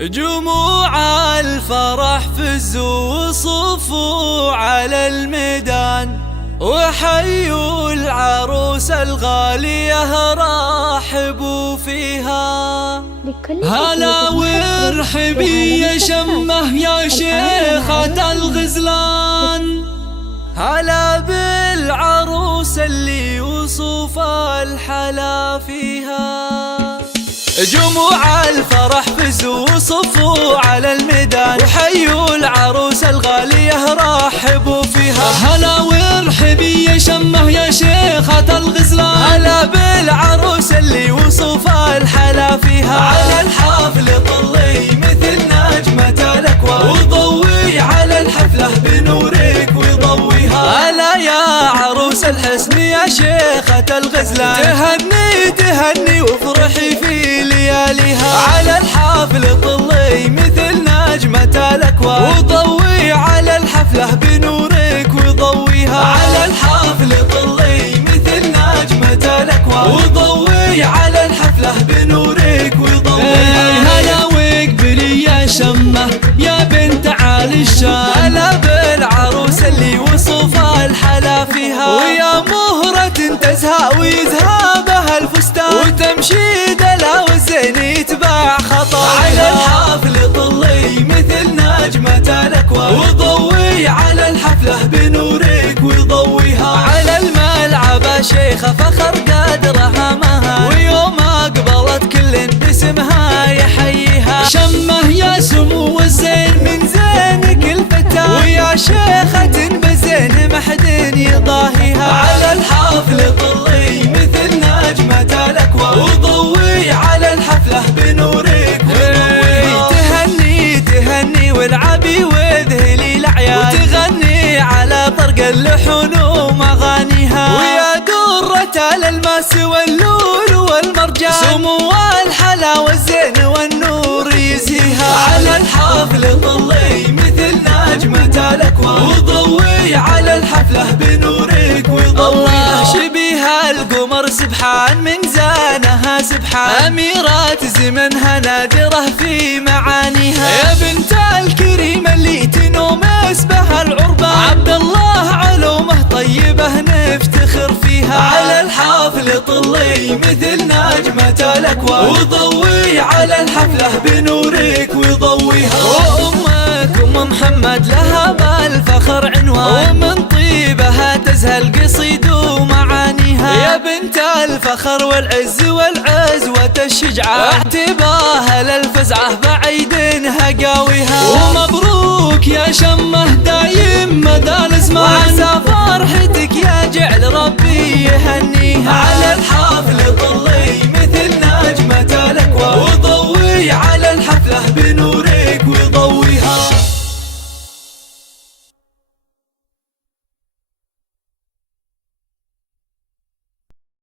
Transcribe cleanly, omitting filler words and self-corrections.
جموع الفرح فزوا وصفوا على الميدان، وحيوا العروس الغالية رحبوا فيها. هلا وارحبي يا شمه يا شيخة الغزلان، هلا بالعروس اللي وصف الحلا فيها. جموع الفرح فزوا وصفوا على الميدان، وحيوا العروس الغالية رحبوا فيها. هلا وارحبي يا شمه يا شيخة الغزلان، هلا بالعروس اللي وصف الحلا فيها. على الحفل طلي مثل نجمة الأكوان، وضوي على الحفلة بنورك وضويها. هلا يا عروس الحسن يا شيخة الغزلان، تهني تهني وافرحي في لياليها. على الحفل طلي مثل نجمة الأكوان، وضوي على الحفلة بنورك وضويها. على الحفل طلي مثل نجمة الأكوان، وضوي على الحفلة بنورك وضويها. هلا واقبلي يا شمه يا بنت عالي الشام، هلا بالعروس اللي وصف الحلا فيها. ويا مهرة تزهى ويزهى بها الفستان، وتمشي دلا والزين يتبع خطاها. على الحفل طلي مثل نجمة الأكوان، وضوي على الحفلة بنورك وضويها. على الملعب شيخة فخر قدرها مها، ويوم أقبلت كل باسمها يحييها. شمه يا سمو الزين من زينك الفتاة، ويا شيخة بزين ما حد يضاهيها. على الحفل طلي مثل نجمة الأكوان، وضوي على الحفلة بنورك وضويها. تهني تهني والعبي وذهلي الأعياد، وتغني على طرق اللحون ومغانيها. ويا درة الألماس واللول والمرجان، سمو الحلا والزين والنور يزهيها. على الحفل طلي مثل نجمة الأكوان، وضوي على الحفلة بنورك وضويها. شبيها القمر سبحان من زانها سبحان، أميرات زمنها نادرة في معانيها. يا بنت الكريم اللي تنوم اسمها العربان، عبد الله علومه طيبة نفتخر فيها. على الحفل طلي مثل نجمة الأكوان، وضوي على الحفلة بنورك وضويها. وأمك أم محمد لها بالفخر عنوان، ومن طيبها تزهى القصيد ومعانيها. يا بنت الفخر والعز والعزوة الشجعة، اعتباها للفزعة بعيدنها قاويها. ومبروك يا شمه دايم مدى الزمان، وعسى فرحتك يا جعل ربي يهنيها. على الحفل طلي